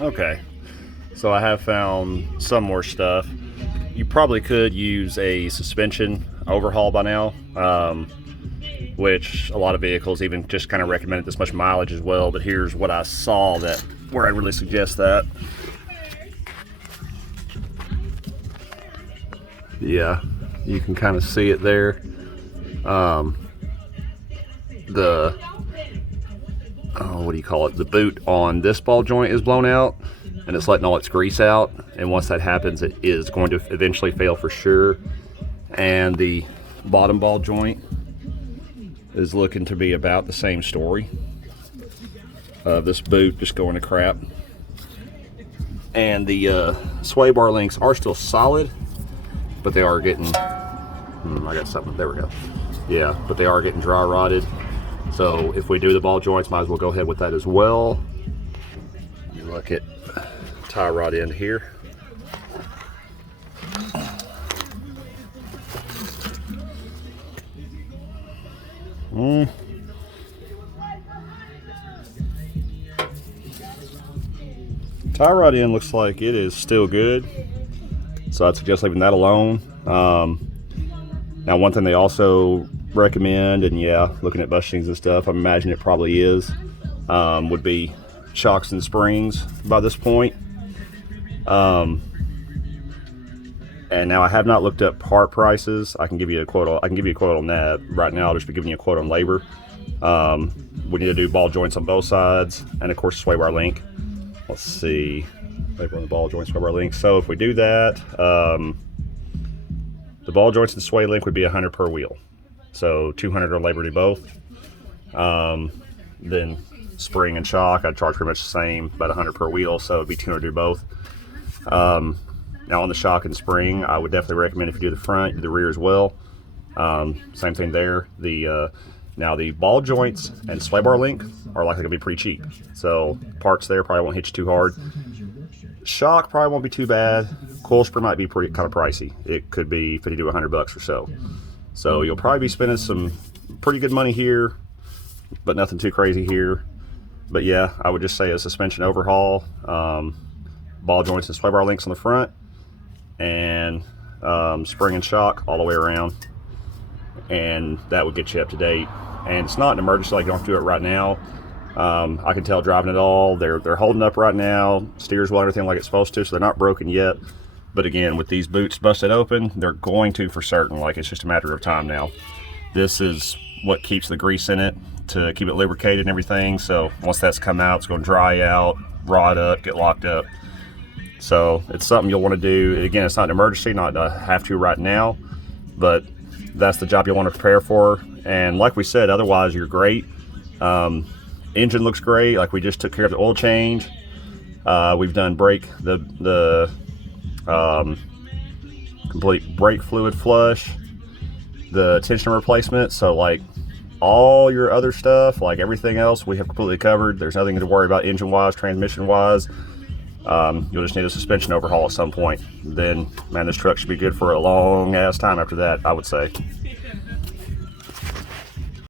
Okay, so I have found some more stuff. You probably could use a suspension overhaul by now, which a lot of vehicles even just kind of recommend this much mileage as well. But here's what I saw that where I really suggest that. Yeah, you can kind of see it there. The what do you call it? The boot on this ball joint is blown out, and it's letting all its grease out. And once that happens, it is going to eventually fail for sure. And the bottom ball joint is looking to be about the same story. This boot just going to crap. And the sway bar links are still solid, but they are getting, I got something, there we go. Yeah, but they are getting dry rotted. So if we do the ball joints, might as well go ahead with that as well. You look at tie rod end here. Tie rod end looks like it is still good, so I'd suggest leaving that alone. Now, one thing they also recommend, and yeah, looking at bushings and stuff, I imagine it probably is, would be shocks and springs by this point. And now I have not looked up part prices. I can give you a quote. I can give you a quote on that right now. I'll just be giving you a quote on labor. We need to do ball joints on both sides, and of course sway bar link. Let's see, labor on the ball joints, sway bar link. So if we do that, the ball joints and sway link would be 100 per wheel. So 200 on labor to both. Then spring and shock, I'd charge pretty much the same, about 100 per wheel, so it'd be 200 to do both. Now on the shock and spring, I would definitely recommend if you do the front, do the rear as well. Same thing there. Now the ball joints and sway bar link are likely gonna be pretty cheap. So parts there probably won't hit you too hard. Shock probably won't be too bad. Coil spring might be pretty kind of pricey. It could be 50 to 100 bucks or so. So you'll probably be spending some pretty good money here, but nothing too crazy here. But yeah, I would just say a suspension overhaul, ball joints and sway bar links on the front, and spring and shock all the way around, and that would get you up to date. And it's not an emergency, like you don't have to do it right now. I can tell driving it all, they're holding up right now, steers well, everything like it's supposed to, so they're not broken yet. But again, with these boots busted open, they're going to for certain. Like, it's just a matter of time now. This is what keeps the grease in it to keep it lubricated and everything. So once that's come out, it's going to dry out, rot up, get locked up. So it's something you'll want to do. Again, it's not an emergency, not to have to right now, but that's the job you'll want to prepare for. And like we said, otherwise you're great. Engine looks great. Like, we just took care of the oil change. We've done the complete brake fluid flush, the tensioner replacement. So like all your other stuff, like everything else, we have completely covered. There's nothing to worry about engine wise, transmission wise. You'll just need a suspension overhaul at some point. Then, man, this truck should be good for a long ass time after that, I would say.